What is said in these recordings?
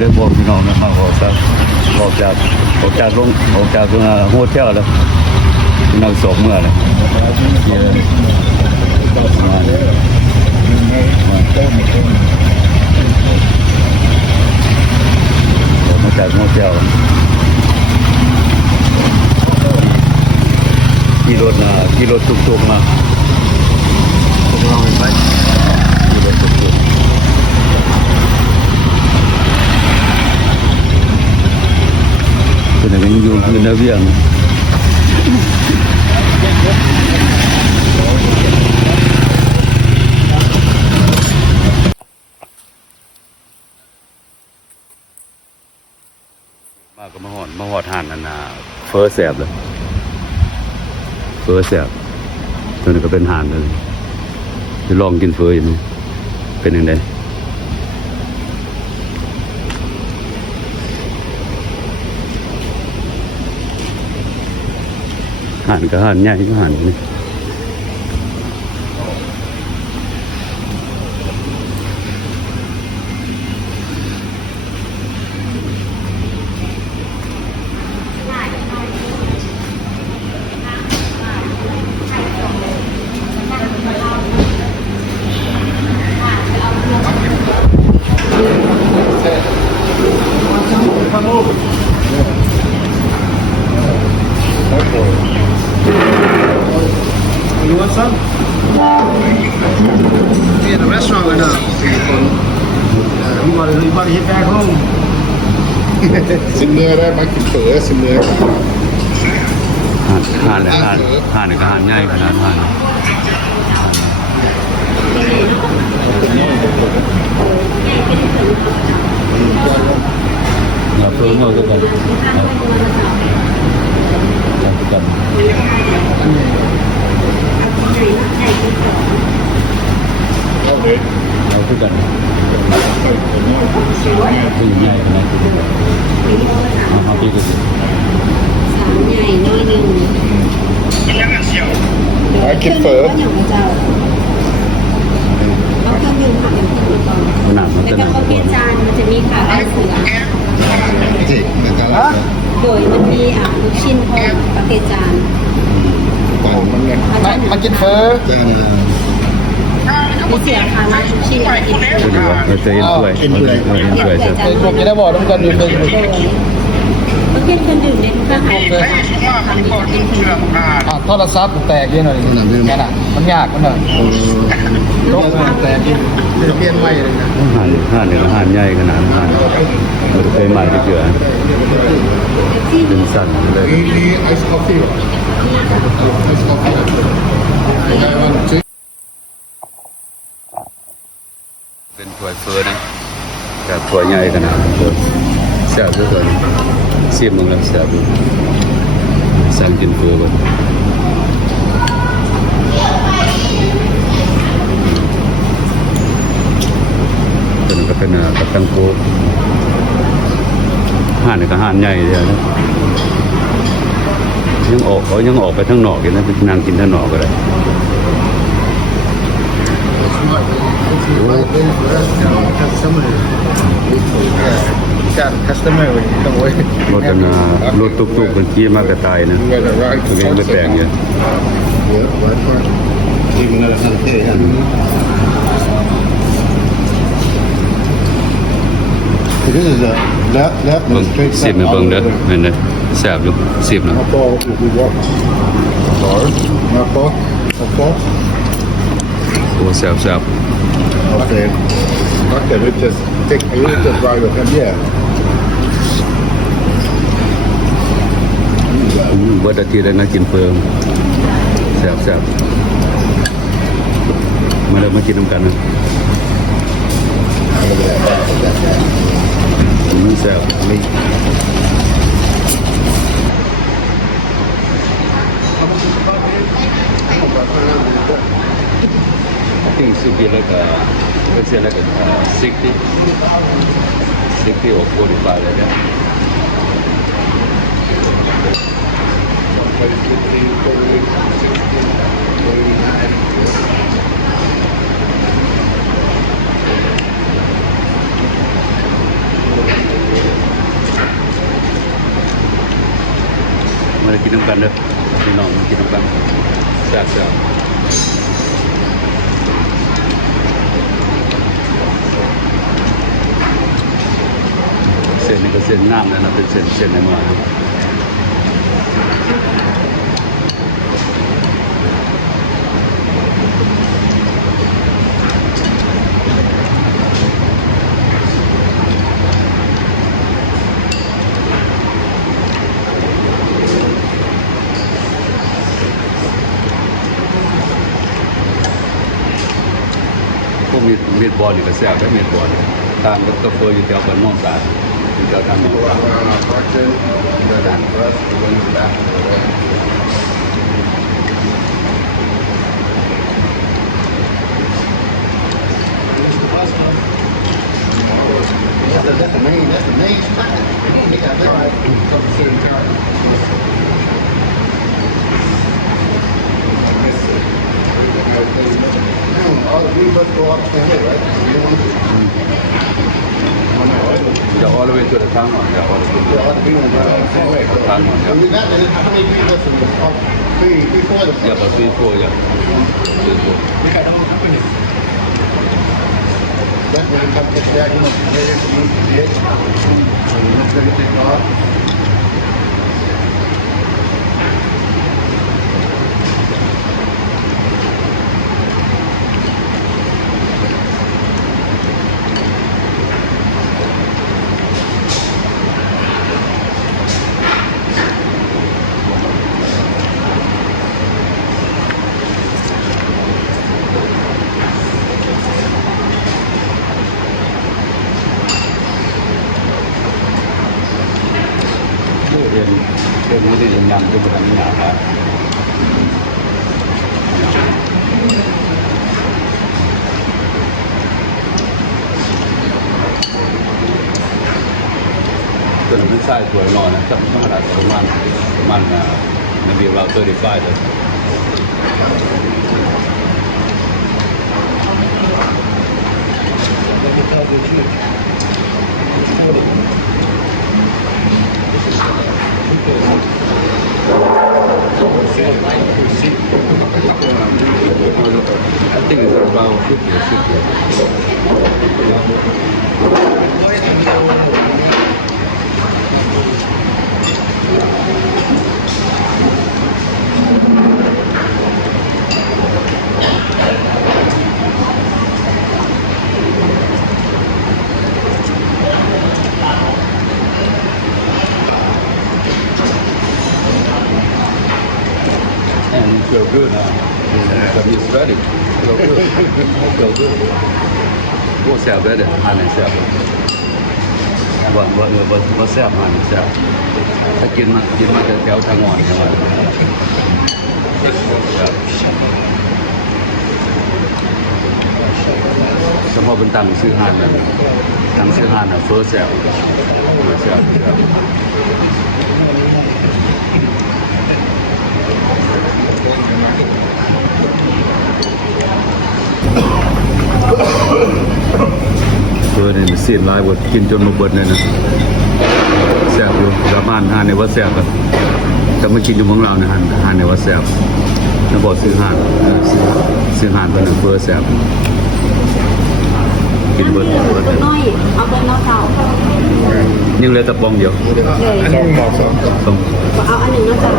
ได้บอกพี่น้องนะมาออกจากโฮเทลแล้วพี่น้องสอบเมื่อเลยมาจากโฮเทลขี่รถตุกๆมาไปขี่รถตุกๆเป็นอะไรกันอยู่ในเวียงมาก็มาหอดห่านนาเฟอร์แสบเลยเฟอร์แสบตัวนี้ก็เป็นห่านเลยจะลองกินเฟอร์อยู่นี่เป็นยังไงห่านก็ห่านใหญ่ก็ห่านนี่You want some? Be in the restaurant or not? You want to hit back home? ซิมเนื้อได้มากินเฝอซิมเนื้อ ห่านเลยห่านก็ห่านใหญ่ขนาดห่านอย่าเพิ่มมากก็ได้กันเอาเลย เราคือกันซึ่งใหญ่ขนาดนี้เอาพี่ก็สิ ใหญ่น้อยหนึ่ง มากินเฝอ ก็อย่างเจ้าเอาเครื่องดื่มค่ะเป็นเครื่องดื่มก่อน ขนาดมัน แล้ว จะห ก็ นัก ข้าวเปียจานมันจะมีขาลายเสือ จิกนะครับ โดยมันมีลูกชิ้นทอดข้าวเปียจาน ต่อมันเนี่ย มากินเฟอ จาน มีเสียค่ะร้านลูกชิ้นอะไรกิน จะดูว่าเราจะเห็นถ้วยเราเห็นถ้วยเสร็จ ไอ้พวกจะได้บอกต้องกันอยู่เลย โดยประเภทเครื่องดื่มเนี่ยก็หายไปทำดีเป็นเครื่องดื่ม โทรศัพท์แตกเยอะหน่อยแค่นั้นมันยากมันหน่อยโต๊ะแตกยิ่งจะเปลี่ยนใหม่เลยนะ ห่านเนี่ยห่านใหญ่ขนาดห่านเราเคยมาที่เกลือเป็นสั่นเลย มีไอซ์คอฟฟี่ไอซ์คอฟฟี่ได้วันจิก เป็นถ้วยเฟอร์นะจากถ้วยใหญ่ขนาดเฟอร์แซ่บทุกคนเสียบมึงแล้วแซ่บสั่งกินเฟอร์ก่อนตัวนี้ก็เป็นกับตังโกห่านนี่ก็ห่านใหญ่เลยนะยังออกไปทั้งนอกอยู่นะนางกินทั้งนอกก็ได้ customer ต้องไว้ รถกันรถตุกๆเป็นขี้มากกระตายนะตัวเองไม่แต่งอยู่ เยอะไว้ก่อนที่มันอะไรเท่กัน This is a left เบิ่ง straight สิบมาเบิ่งเด้อเห็นเด้อแซ่บอยู่สิบนะ มาปอคือว่ามาปอมาปอ โอ้แซ่บ Okay. Okay, we just take a little bit right of him. Yeah. เบิดอาทิตย์แล้วนะกินเฟิงแซ่บมาแล้วมากินน้ำกันนะแซ่บนี่think should be like let's say like 60 or 45 like that. นำกันเด้อพี่น้องมากินนำกันแซ่บๆเส้นนี่ก็เส้นน้ำนะเป็นเส้นในเมืองพวกมีดบอลนี่ก็แซ่บได้มีดบอลทานก็เฟออยู่แถวบ้านนอกตาอยู่แถวทางนอกตา That's the main spot. They got that right at the same time. All the people must go up the same way, right? Yeah, all the way to the town one. Yeah, all the way to Yeah, all the people go up the same way. the town one. And we got that. How many people listen to this? Three, four of them. Yeah, but 3-4, yeah. 3-4. That's when it comes to that, you know, they just use it. And it's going to take off. Ini dia yang tu bukan minyak lah. Itu namanya size ตัวน้อยนะถ้าขนาดประมาณmaybe about 35 เลยI think it's around 50 or 50. And you feel good now. It's ready. Feel good. Feel good. Whatแซ่บได้เด้ออาหารแซ่บบ่แซ่บอาหารแซ่บถ้ากินมาแถวทางอ่อนใช่ไหมเฉพาะเป็นตั้งซื้ออาหารนั่นตั้งซื้ออาหารน่ะเฟอร์แซ่บแซ่บเพื่อนนี่เสียนหลายบดกินจนมาเบิดเลยนะแซ่บอยู่กลับบ้านหาในว่าแซ่บครับแต่มากินอยู่เมืองเราเนี่ยหาในว่าแซ่บแล้วบอกซื้อหานเป็นเพื่อแซ่บกินเบิด น้อยเอาเป็นน้ำเก่า นี่เลยตะปองเดียว Don't mark up. ต้อง เอาอันหนึ่งน้ำเก่า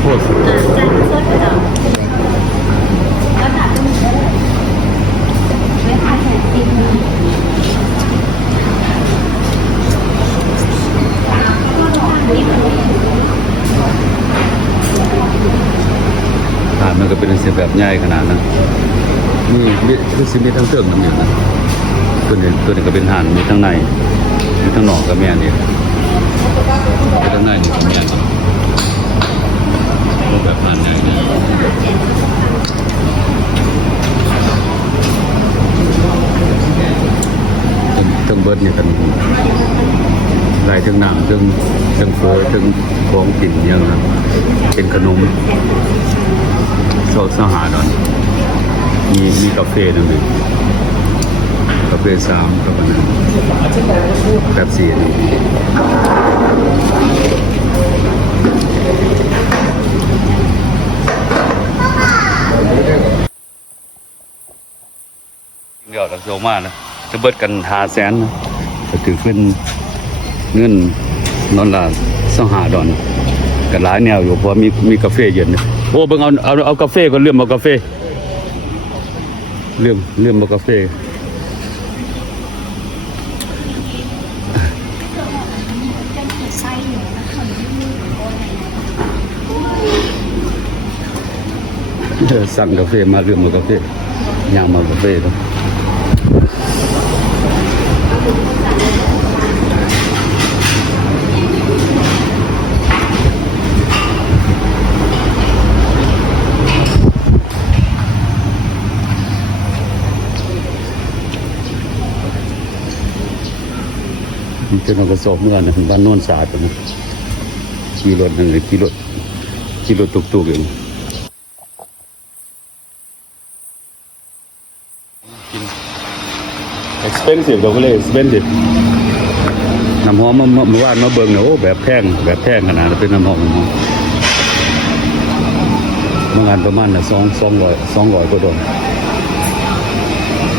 โคตร จานสดก็ได้แล้วตัดไม่ขาดแผ่นจริงมันก็เป็นเสียแบบใหญ่ขนาดนั้นนี่คือสิมีทั้งเติมน้ำอยู่นะตัวนี้ก็เป็นห่านมีทั้งในมีทั้งนอกกับแม่นี่มีทั้งในนี่กับแม่นี่แบบห่านใหญ่เนี่ยทั้งเบิดนี่กันหลายทั้งน้ำทั้งเฟอร์ทั้งของกินอย่างนั้นเป็นขนมโซสหาดอนมีกาแฟนั่นเอง กาแฟ3กับอันนั้นแบบ4นี่เดี๋ยวเราโซมาแล้วจะเบิดกัน500,000นะก็ถือเป็นเงินนอนละ25 ดอลกันหลายแนวอยู่เพราะมีกาแฟเย็นโอ้เบิ่งเอากาแฟก็เลื่อมเอากาแฟเลื่อมเอากาแฟสั่งกาแฟมาเลื่อมเอากาแฟย่างมากาแฟครับจนเราก็สอบเมื่อนะบ้านโน่นสาดนะขี่รถนั่นเลยขี่รถตุกๆเองกิน expensive เราก็เลย expensive น้ำหอมเมื่อวานมาเบิ่งเนี่ยโอ้แบบแพงขนาดเป็นน้ำหอมเมื่องานประมาณน่ะ200กว่าดอล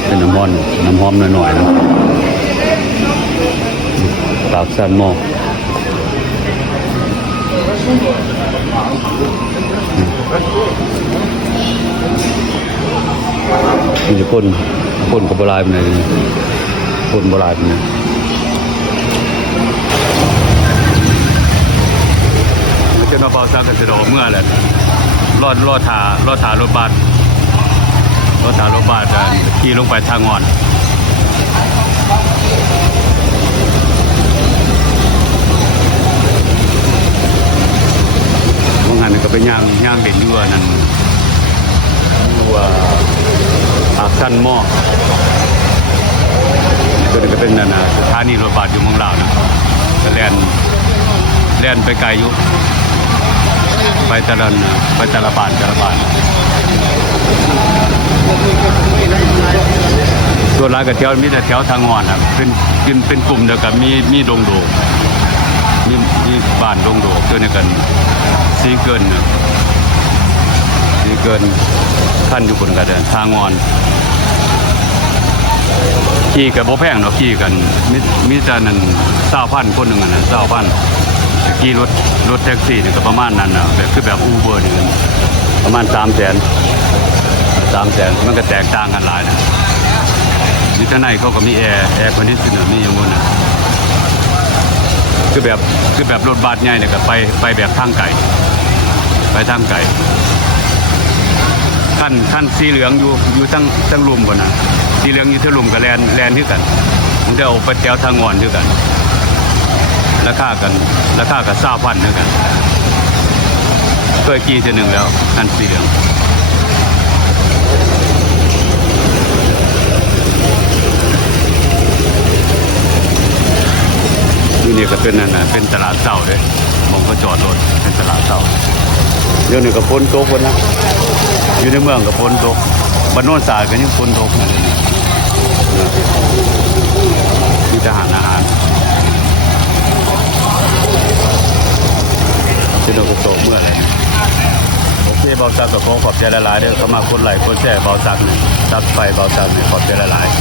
เป็นน้ำหอมหน่อยๆนะปากสั่นหม้อมีคนกับโบราณเลยคนโบราณเนี่ยเจ้าหน้าที่สักกันจะโดเมื่อแหละรอดถารถบัสขี่ลงไปทางงอนว่างานก็ไปย่างเด่นยั่วนั่นยั่วปากสั้นหม้อตัวนี้ก็เป็นนั่นนะสถานีรถบัสอยู่เมืองลาวนะก็แล่นไปไกลอยู่ไปแต่ละบาทส่วนรายกับแถวมีแต่แถวทางงอนครับเป็นกลุ่มเดียวกันมีดงโดมีบ้านดงโดตัวนี้กันซีเกินขั้นอยู่บนกระเดินทางงอนขี่กับโบแพงเนาะขี่กันมีแต่นั่น20,000 คนหนึ่งนะ20,000ขี่รถแท็กซี่นี่ก็ประมาณนั้นนะแบบคือแบบอูเบอร์นี่กันประมาณ300,000มันก็แตกต่างกันหลายนะมีข้างในเขาก็มีแอร์คอนดิชเนอร์มีอย่างนู้นนะคือแบบรถบัสใหญ่เนี่ยก็ไปแบบทางไกลขั้นสีเหลืองอยู่ทั้งลุมก่อนนะสีเหลืองอยู่ทั้งลุมกับแลนที่กันผมจะเอาไปแถวทางงอนด้วยกันราคากับ20,000ด้วยกันเคยขี่ทีหนึ่งแล้วขั้นสีเหลืองนี่ก็เป็นนั่นนะเป็นตลาดเช้าด้วยมองก็จอดรถเป็นตลาดเช้าเดี๋ยวนี้ก็ฝนตกนะอยู่ในเมืองก็ฝนตกบ้านโน่นสายก็ยังฝนตกนั่นเลยมีทหารอาหารที่เราก็โตเมื่อไรโอเคเบาซักก็ขอบใจหลายๆเด้อเข้ามาคนไหลคนแช่เบาซักเนี่ยซักไฟเบาซักเนี่ยขอบใจหลายๆ